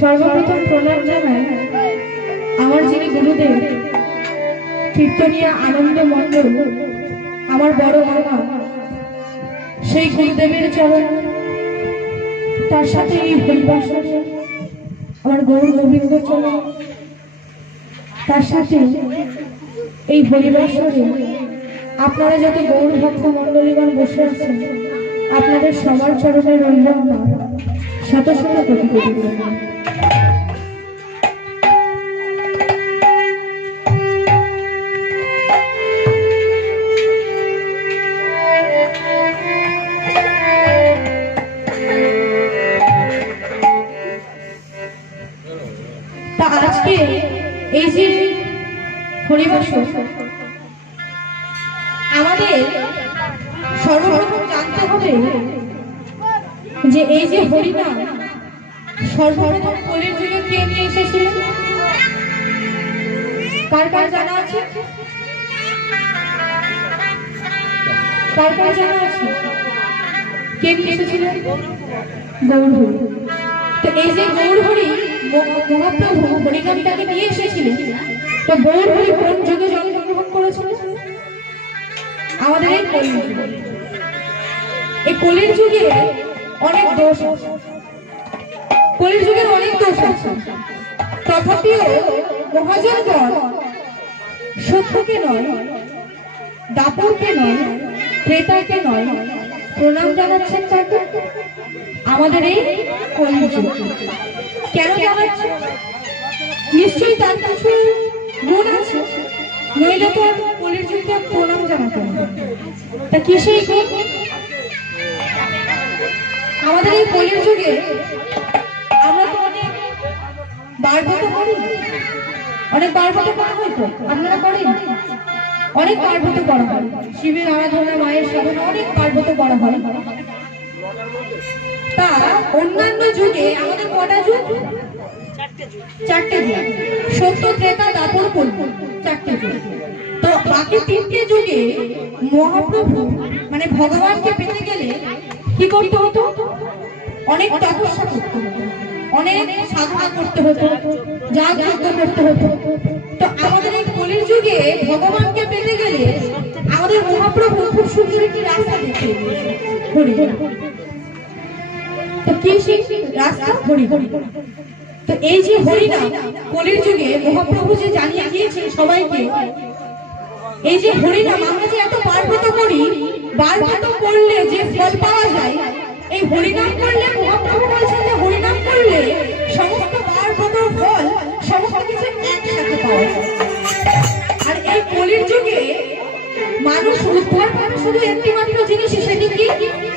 সর্বপ্রথম প্রণাম জানাই আমার যিনি গুরুদেব কীর্তনিয়া আনন্দ মণ্ডল, আমার বড় মামা, সেই গুরুদেবের চরণ, তার সাথে এই হরিবাসরে আমার গৌর গোবিন্দ চরণ, তার সাথে এই হরিবাসরে আপনারা যত গৌর ভক্ত মণ্ডলীগণ বসে আছেন, আপনাদের সবার চরণে রইল শত শত কোটি কোটি প্রণাম। তা আজকে এই যে হরিবাসর, আমাদের সর্বপ্রথম জানতে হবে যে এই যে হরিনাম সর্বপ্রথম কলির যুগে কে নিয়ে এসেছিলেন? কার কার জানা আছে? কার কার জানা আছে কে নিয়ে এসেছিলেন? গৌরহরি। তো এই যে গৌরহরি মহাপ্রভু হরিনামটাকে নিয়ে এসেছিলেন, তো গৌরহরি কোন যুগে জন্মগ্রহণ করেছিলেন? আমাদের এই কলির যুগে। এই কলির যুগে অনেক দোষ আছে, কলির যুগের অনেক দোষ আছে, তথাপিও মহাজনগণ সত্যকে নয়, দাপরকে নয়, ক্রেতাকে নয়, প্রণাম জানাচ্ছেন তাকে আমাদের এই কলির যুগ। কেন জানাচ্ছেন? নিশ্চয়ই তার কিছু গুণ আছে, নইলে তো কলির যুগকে প্রণাম জানাতে হবে। তা কি সেই গুণ? আমাদের এই কলির যুগে আমরা তো অনেক বারব্রত করি, অনেক বারব্রত করা হয়। তো আপনারা করেন? অনেক বারব্রত করা হয়, শিবের আরাধনা, মায়ের সাধনা, অনেক বারব্রত করা হয়। তা অন্যান্য যুগে আমাদের কটা যুগ? চারটে যুগ, সত্য, ত্রেতা, দাপর, কলি, চারটে যুগ। তো বাকি তিনটে যুগে মহাপ্রভু মানে ভগবানকে পেতে গেলে কি করতে হতো? অনেক তপস্যা করতে হতো, অনেক সাধনা করতে হতো, যাগ যজ্ঞ করতে হতো। তো আমাদের এই কলির যুগে ভগবানকে পেতে গেলে আমাদের মহাপ্রভু খুব সুন্দর একটি রাস্তা দেখিয়ে দিয়েছে, হরিনাম। তো কি সেই রাস্তা? হরিনাম। তো এই যে হরিনাম কলির যুগে মহাপ্রভু যে জানিয়ে দিয়েছেন সবাইকে, এই যে হরিনাম আমরা যে এত বারব্রত করি, বারব্রত করলে যে ফল পাওয়া যায়, এই হরিনাম করলে মহাপ্রভু বলছেন যে হরিনাম করলে সমস্ত বারব্রতর ফল সমস্ত কিছু একসাথে পাওয়া যায়। আর এই কলির যুগে মানুষ উদ্ধার পাবে শুধু একটি মাত্র জিনিস, সেটি কি?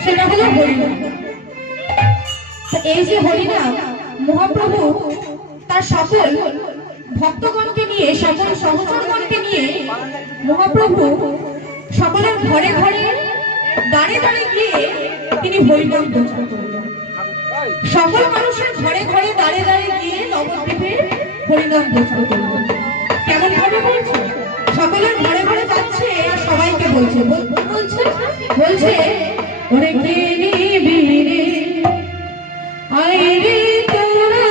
সেটা হলো হরিনাম। এই যে হরিনাম মহাপ্রভু তার সকল ভক্তগণকে নিয়ে, সকল সহচরগণকে নিয়ে মহাপ্রভু সকলের ঘরে ঘরে দাঁড়ে দাঁড়ে গিয়ে তিনি হরিনাম প্রচার করলেন। সকল মানুষের ঘরে ঘরে দাঁড়ে দাঁড়ে গিয়ে নবদ্বীপে হরিনাম প্রচার করলেন। কেমন ভাবে বলছে? সকলের ঘরে ঘরে যাচ্ছে আর সবাইকে বলছে, বলছে বলছে ওরে কে নিবি রে আইরে তোরা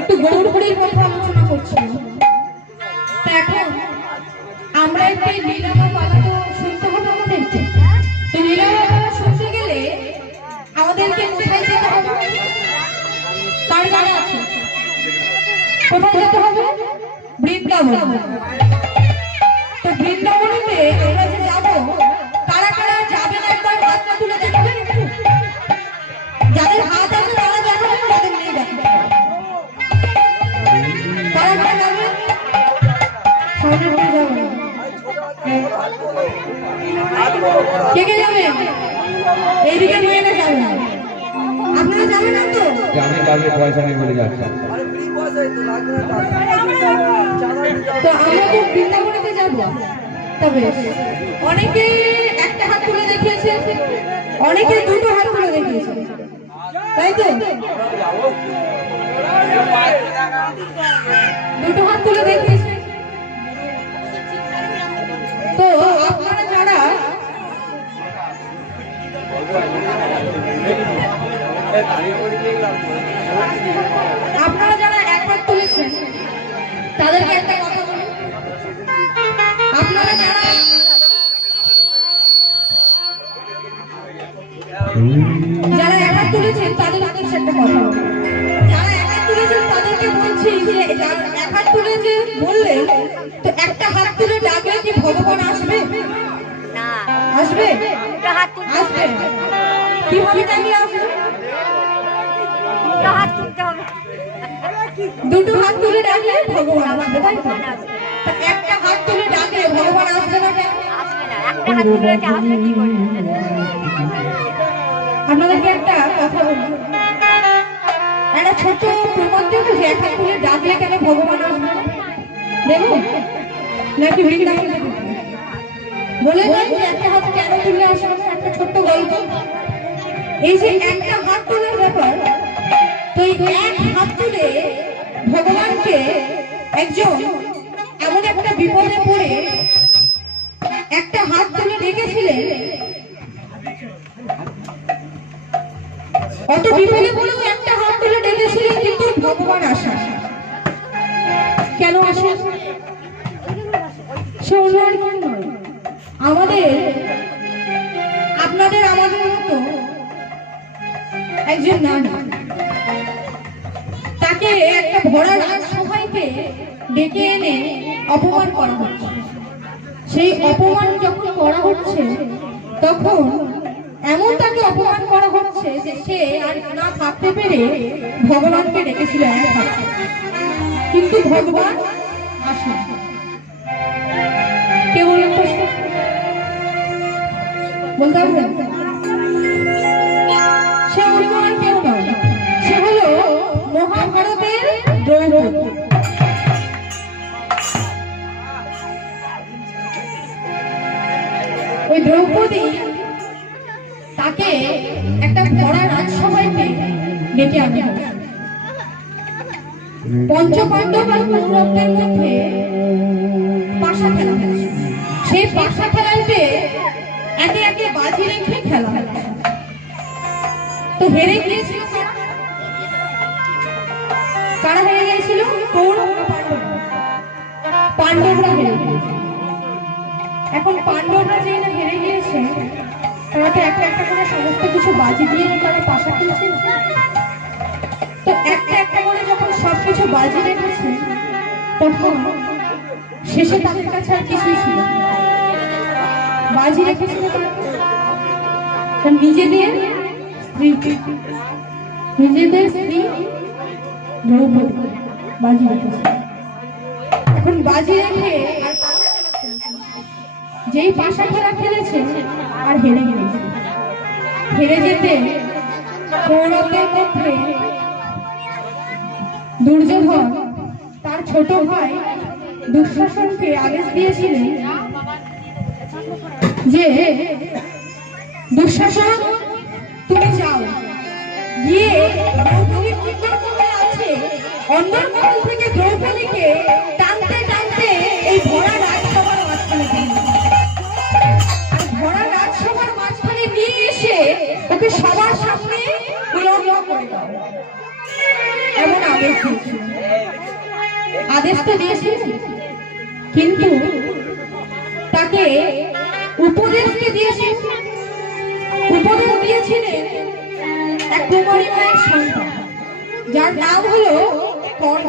একটু গৌরহরির কথা আলোচনা করছিলাম। এখন আমরা একটু লীলামা পালা তো শুনতে হবে আমাদেরকে। তো লীলামা পালা শুনতে গেলে আমাদেরকে কোথায় যেতে হবে? কার জানা আছে? কোথায় যেতে হবে? বৃন্দাবন। তো বৃন্দাবনেতে আমরা যে যাবো, কারা কারা যাবেন একবার হাতটা তুলে দেখাবেন একটু। যাদের হাত আছে তারা দেখাবেন, যাদের নেই দেখাবেন। কারা কারা যাবেন? সামনে বলে যাবেন। কে কে যাবেন? এইদিকে নিয়ে না যাবেন। আপনারা যাবেন না তো? আমি কালকে পয়সা নিয়ে বলে যাচ্ছি। তো আমরা তো বৃন্দাবনেতে যাবো। তবে অনেকে একটা হাত তুলে দেখিয়েছে, অনেকে দুটো হাত তুলে দেখিয়েছে, তাই তো? দুটো হাত তুলে দেখিয়েছে। তো আপনারা যারা একবার তুলেছেন তাদেরকে একটা কথা বলি। আপনারা যারা একবার তুলেছেন তাদের উদ্দেশ্যে একটা কথা বলি। যারা একবার তুলেছেন তাদেরকে বলছি যে একবার তুলে যে বললেন, তো একটা হাত তুলে ডাকলে কি ভগবান আসবে? আসবে? আসবে। কিভাবে ডাকলে আসবে? দুটো হাত তুলে ডাকলে ভগবান আসবে, তাই তো? একটা হাত তুলে ডাকলে ভগবান আসবে না কেন? আপনাদেরকে একটা কথা বলি, একটা ছোট প্রমাণ দেবো যে এক হাত তুলে ডাকলে কেন ভগবান আসবে না? দেবো নাকি বৃন্দাবন বলে দেন যে একটা হাত কেন তুলে আসবে না? একটা ছোট্ট গল্প। এই যে একটা হাত তোলার ব্যাপার, তো এই এক হাত তুলে ভগবানকে একজন এমন একটা বিপদে পড়ে একটা হাত তুলে ডেকেছিলেন। অত বিপদে পড়েও একটা হাত তুলে ডেকেছিলেন, কিন্তু ভগবান আসা। কেন আসে? সে অন্য আর কেউ নয়, আমাদের আপনাদের আমাদের মতো একজন নারী, তাকে একটা ভরা রাজসভাতে ডেকে এনে অপমান করা হচ্ছে। সেই অপমান যখন করা হচ্ছে, তখন এমন তাকে অপমান করা হচ্ছে যে সে আর না থাকতে পেরে ভগবানকে ডেকেছিল এক হাতে, কিন্তু ভগবান আসে। কে বলেন তো? বলতে পারবেন? সে অন্য আর কেউ নয়, সে হলো মহাভারতের দ্রৌপদী। ওই দ্রৌপদী তাকে একটা ভরা রাজসভাতে ডেকে আনা হয়। পঞ্চপাণ্ডব আর কৌরবদের মধ্যে পাশা খেলা হয়েছে। সেই পাশা খেলাতে একে একে বাজি রেখে খেলা হয়। তো হেরে গিয়েছিল কারা? কারা হেরে গিয়েছিল? কৌরব না পাণ্ডব? পাণ্ডবরা হেরে গিয়েছে। এখন পাণ্ডবরা যে না হেরে গিয়েছে, তারা তো একটা একটা করে সমস্ত কিছু বাজি দিয়ে তারা পাশা খেলছে। তো একটা একটা করে যখন সবকিছু বাজি রেখেছে, তখন শেষে তাদের কাছে আর কিছুই ছিল না। বাজি রেখেছিল নিজেদের স্ত্রী, নিজেদের স্ত্রী দ্রৌপদী বাজি রেখেছে। এখন বাজি রেখে আর যেই পাশা খেলা খেলেছে আর হেরে গেছে। হেরে যেতে কৌরবদের মধ্যে দুর্যোধন তার ছোট ভাই দুঃশাসনকে আদেশ দিয়েছিলেন যে দুঃশাসন তুমি যাও, গিয়ে দ্রৌপদী অন্দরমহলে আছে, অন্দরমহল থেকে দ্রৌপদীকে টানতে টানতে এই ভরা রাজসভার মাঝখানে দিন, আর ভরা রাজসভার মাঝখানে নিয়ে এসে ওকে সবার সামনে উলঙ্গ করে দাও, এমন আদেশ দিয়েছিল। আদেশ তো দিয়েছে, কিন্তু তাকে উপদেশকে দিয়েছে। উপদেশ দিয়েছিলেন এক কুমারী মায়ের সন্তান, যার নাম হলো কর্ণ।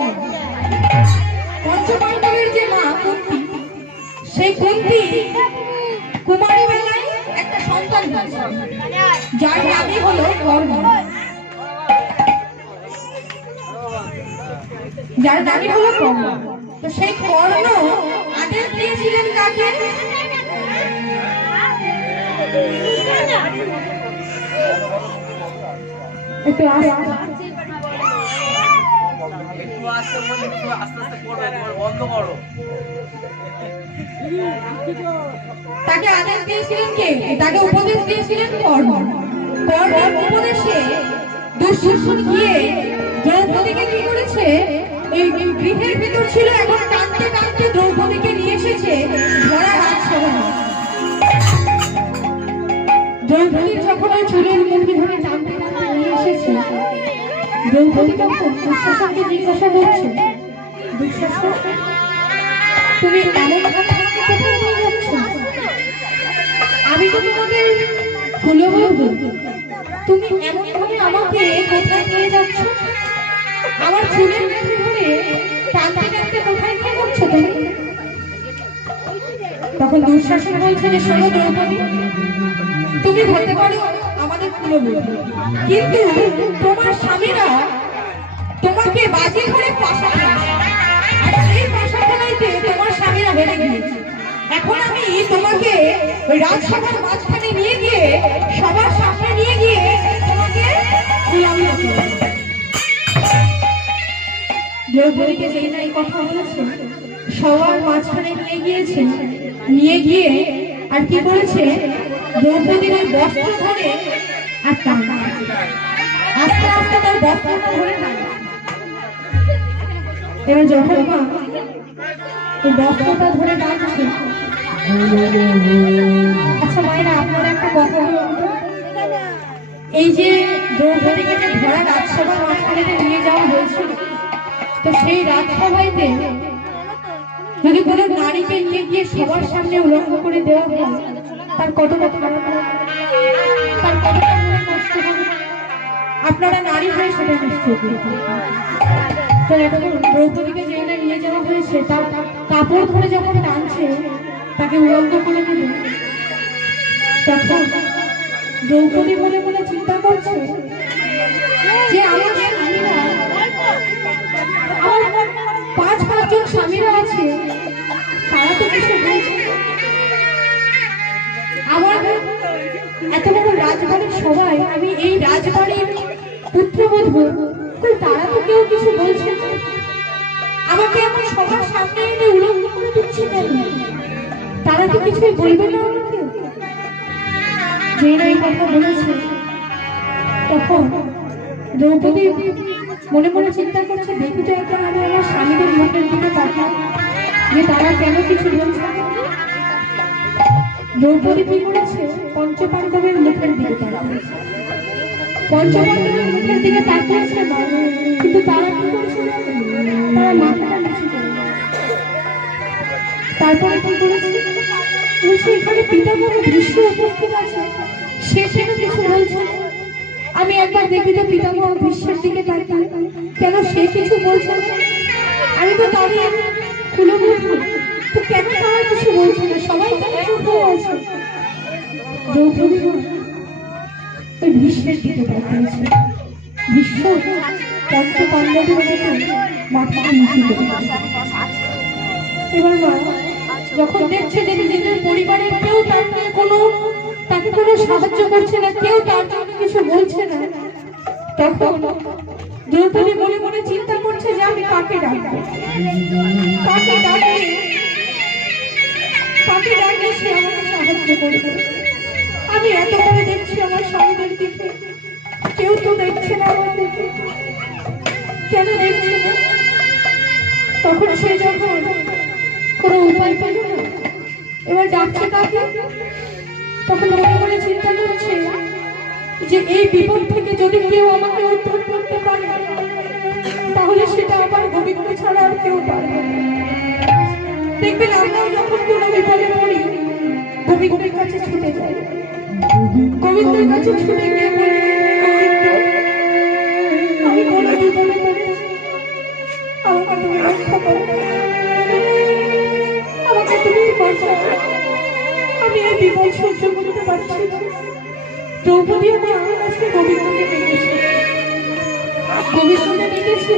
পঞ্চপাণ্ডবের যে মা কুন্তি, সেই কুন্তি কুমারী বেলায় একটা সন্তান দিয়েছে, যার নামই হলো কর্ণ। যার নামই হলো কর্ণ। তো সেই কর্ণ আদেশ দিয়েছিলেন কাকে? একটু তাকে আদেশ দিয়েছিলেন কে? তাকে উপদেশ দিয়েছিলেন কর্ণ। কর্ণের উপদেশে দুঃশাসন গিয়ে দ্রৌপদীকে কি করেছে? এই গৃহের ভিতর ছিল, এখন টানতে টানতে দ্রৌপদীকে নিয়ে এসেছে ভরা রাজসভায়। দ্রৌপদীর যখন ওই চুলের মুঠি ধরে টানতে টানতে নিয়ে এসেছে, দ্রৌপদী তখন দুঃশাসনকে জিজ্ঞাসা করছে, দুঃশাসন তুমি এমন ভাবে কোথায় নিয়ে যাচ্ছ? আমি তো তোমাদের কুলবধূ, তুমি এমন ভাবে আমাকে কোথায় নিয়ে যাচ্ছ? আমার চুলের মুঠি ধরে টানতে টানতে কোথায় নিয়ে যাচ্ছ তুমি? তখন দুঃশাসন বলছে যে শোনো দ্রৌপদী, তুমি বলতে পারো আমাদের কুলবধূ, কিন্তু তোমার স্বামীরা তোমাকে বাজি ধরে পাশা খেলায়, আর সেই পাশা খেলাইতে তোমার স্বামীরা হেরে গিয়েছে। এখন আমি তোমাকে ওই রাজসভার মাঝখানে নিয়ে গিয়ে সবার সামনে নিয়ে গিয়ে তোমাকে দ্রৌপদীকে যেই না এই কথা বলেছে, সবার মাঝখানে নিয়ে গিয়েছে। নিয়ে গিয়ে আর কি করেছে? দ্রৌপদীর ওই বস্ত্র ধরে আর টানা, আস্তে আস্তে তার বস্ত্রটা ধরে টানা। এবার যখন মা ওই বস্ত্রটা ধরে টানছে, আচ্ছা মায়েরা আপনারা একটা কথা বলুন, এই যে দ্রৌপদীকে যে ভরা রাজসভার মাঝখানে নিয়ে যাওয়া হয়েছিল, তো সেই রাজসভাইতে যদি কোনো নারীকে নিয়ে গিয়ে সবার সামনে উলঙ্গ করে দেওয়া হয়, তার কতটা খারাপ লাগে, তার কতটা মনে কষ্ট হবে। আপনারা নারী হয়ে সেটা নিশ্চয় করবেন। তো এখন দ্রৌপদীকে যেখানে নিয়ে যাওয়া হয়েছে, তার কাপড় ধরে যখন টানছে, তাকে উলঙ্গ করে দিল, তখন দ্রৌপদী মনে মনে চিন্তা করছে যে আমার স্বামীরা, আমার 5 জন স্বামীরা আছে, তারা তো কিছু বলছে, আমার এত বড় রাজবাড়ির সবাই, আমি এই রাজবাড়ির পুত্রবধূ, তারা তো কেউ কিছু বলছে না, আমাকে এখন সবার সামনে এনে উলঙ্গ করে দিচ্ছে কেন? তারা তো কিছুই বলবে না আমাকে? যেই কথা বলেছে, তখন দ্রৌপদী মনে মনে চিন্তা করছে, দেখি তো এখন আমি আমার স্বামীদের মুখের দিকে তাকাই যে তারা কেন কিছু বলছে। দ্রৌপদী কি করেছে? পঞ্চপাণ্ডবের মুখের দিকে তাকিয়েছে। পঞ্চপাণ্ডবের মুখের দিকে তাকিয়েছে না, কিন্তু তারা কি করেছে? তারা মাথাটা নিচু করে। তারপরে কি করেছে? বলছে এখানে পিতামহ ভীষ্ম উপস্থিত আছে, সে সেটা কিছু বলছে না। আমি একবার দেখি তো পিতামহ ভীষ্মের দিকে তাকিয়ে, কেন সে কিছু বলছে না? আমি তো দাঁড়িয়ে খুলে বলবো, তো কেন তারা কিছু বলছে না? সবাই কেন চুপ হয়ে আছে? দ্রৌপদী ওই ভীষ্মের দিকে তাকিয়েছে। ভীষ্ম পঞ্চপাণ্ডবের দিকে মাথা নিচু করে। এবার যখন দেখছে যে নিজেদের পরিবারের কেউ তাকে কোনো সাহায্য করছে না, কেউ তার জন্য কিছু বলছে না, তখন দ্রৌপদী মনে মনে চিন্তা করছে যে আমি কাকে ডাকবো, কাকে ডাকলে সে আমাকে সাহায্য করবে। আমি এত করে দেখছি আমার স্বামীদের দিকে, কেউ তো দেখছে না আমার দিকে, কেন দেখছে না? তখন সে যখন কোনো উপায় পেল না, এবার ডাকছে কাকে? তখন মনে মনে চিন্তা করছে যে এই বিপদ থেকে যদি কেউ আমাকে উদ্ধার করতে পারে, তাহলে সেটা আমার গোবিন্দ ছাড়া আর কেউ পারবে না। দেখবেন আমরাও যখন কোনো বিপদে পড়ি, গোবিন্দের কাছে ছুটে যাই। গোবিন্দের কাছে ছুটে গিয়ে বলি, আমি কোনো বিপদে পড়েছি, আমাকে তুমি রক্ষা করো, আমাকে তুমি বাঁচাও, আমি এই বিপদ সহ্য করতে পারছি না। দ্রৌপদী আমার কাছে গোবিন্দকে ডেকেছে। গোবিন্দকে ডেকেছে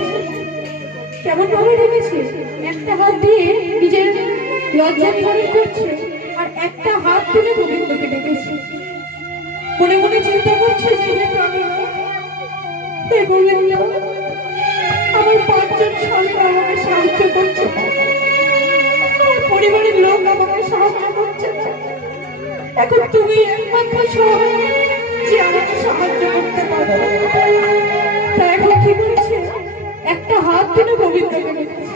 কেমন ভাবে ডেকেছে? একটা হাত দিয়ে নিজের লজ্জা নিবারণ করছে, আর একটা হাত তুলে গোবিন্দকে ডেকেছে। মনে মনে চিন্তা করছে যে হে গোবিন্দ, আমার 5 জন সন্তান আমাকে সাহায্য করছে, আমার পরিবারের লোক আমাকে সাহায্য করছে, এখন তুমি একমাত্র সহায় যে আমাকে সাহায্য করতে পারো। তা এখন কি করছে? একটা হাত তুলে গোবিন্দকে ডেকেছে।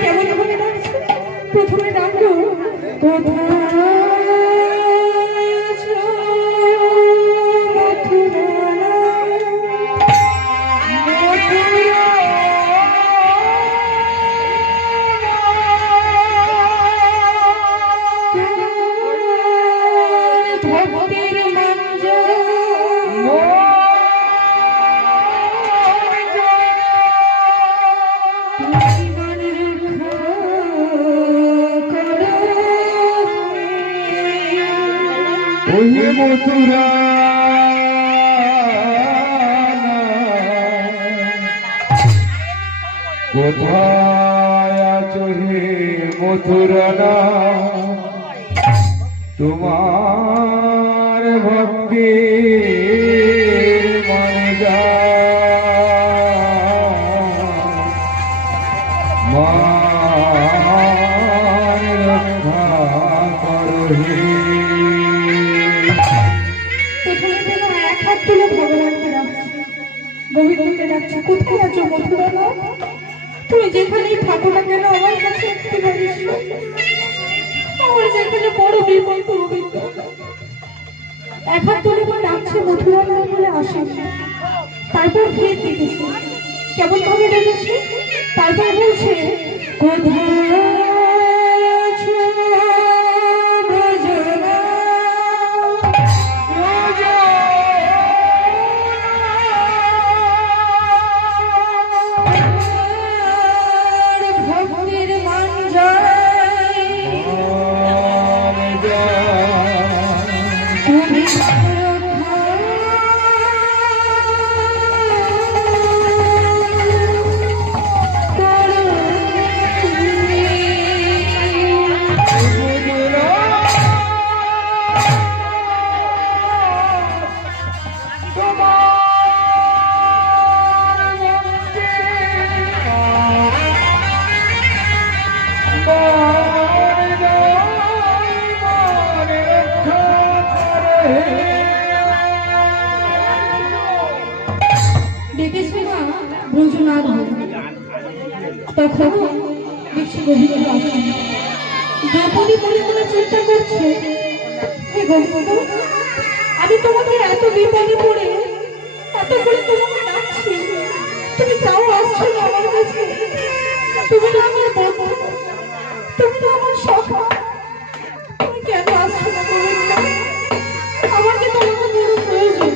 কেমন ভাবে ডাকছে? প্রথমে ডাকলো মথুরা কোথায় আছো হে মথুরা, তোমার ভক্তি মানে যা মান রক্ষা করো হে। গোবিন্দকে ডাকছে, কোথায় আছো মথুরা? তুমি যেখানেই থাকো না কেন আমার কাছে একটুখানি এসো, আমার যেখানে বড় বিপদ গোবিন্দ। এক হাত তুলে ডাকছে মথুরা বলে আসে। তারপর ফের ডেকেছে, কেমন ভাবে ডেকেছে? তারপর বলছে কোথায় আছো ব্রজনা, ডেকেছে না ব্রজনাথ। তখন দেখছি গোবিন্দ আসেন। দ্রৌপদী মনে মনে চিন্তা করছে গোবিন্দ, আমি তোমাকে এত বিপদে পড়ে এত করে তোমাকে ডাকছি, তুমি তাও আসছো না আমার কাছে। তুমি তো আমার বন্ধু, তুমি তো আমার সখা, তুমি কেন আসছো না গোবিন্দ? আমাকে তোমাকে বড় প্রয়োজন,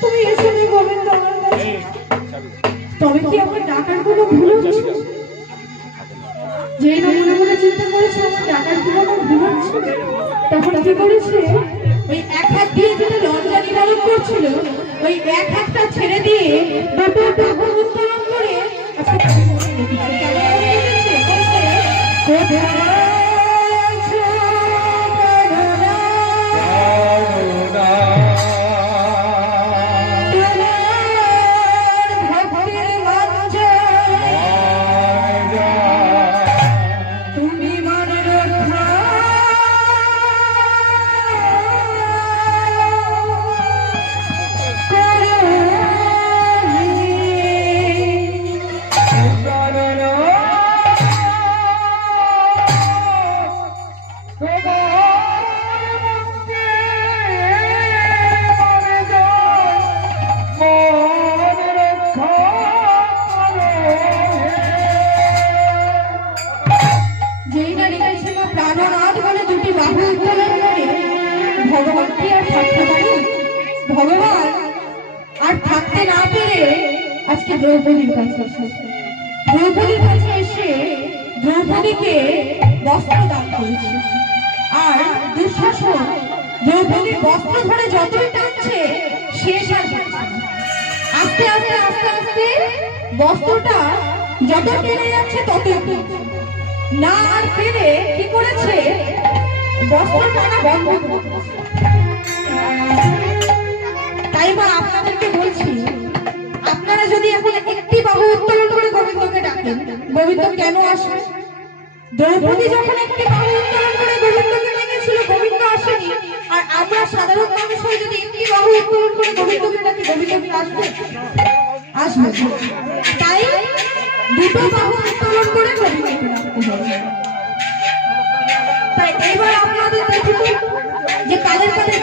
তুমি এসো না গোবিন্দ আমার কাছে। তবে কি আমার ডাকার কোনো ভুল হচ্ছে? যেই না মনে মনে চিন্তা করেছে আমার ডাকার কোনো ভুল হচ্ছে, তখন কি করেছে, ওই এক হাত দিয়ে যেটা লজ্জা নিবারণ করছিল, ওই এক হাতটা ছেড়ে দিয়ে দুটো বাহু উত্তোলন করে আজকে ভগবানকে আর থাকতে পারে? ভগবান আর থাকতে না পেরে আজকে দ্রৌপদীর কাছে এসেছে। দ্রৌপদীর কাছে এসে দ্রৌপদীকে বস্ত্র দান করেছে। আর দুঃশাসন দ্রৌপদীর বস্ত্র ধরে যতই টানছে শেষ আর হচ্ছে না। আস্তে আস্তে আস্তে আস্তে বস্ত্রটা যত টেনে যাচ্ছে ততই না আর পেরে কি করেছে, বস্ত্র টানা বন্ধ করেছে। তাই বা আপনাদেরকে বলছি, আপনারা যদি এখন একটি বাহু উত্তোলন করে গোবিন্দকে ডাকেন, গোবিন্দ কেন আসবে? দ্রৌপদী যখন একটি বাহু উত্তোলন করে গোবিন্দকে ডেকেছিল, গোবিন্দ আসেনি। আর আমরা সাধারণ মানুষ হয়ে যদি একটি বাহু উত্তোলন করে গোবিন্দকে ডাকি, গোবিন্দকে আসবে? আসবে। তাই দুটো বাহু উত্তোলন করে গোবিন্দকে ডাকতে হবে। তাই এবার আপনাদের দেখুন যে কাদের কাদের